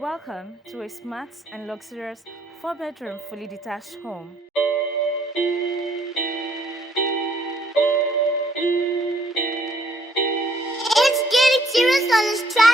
Welcome to a smart and luxurious 4-bedroom fully detached home. It's getting serious on this track.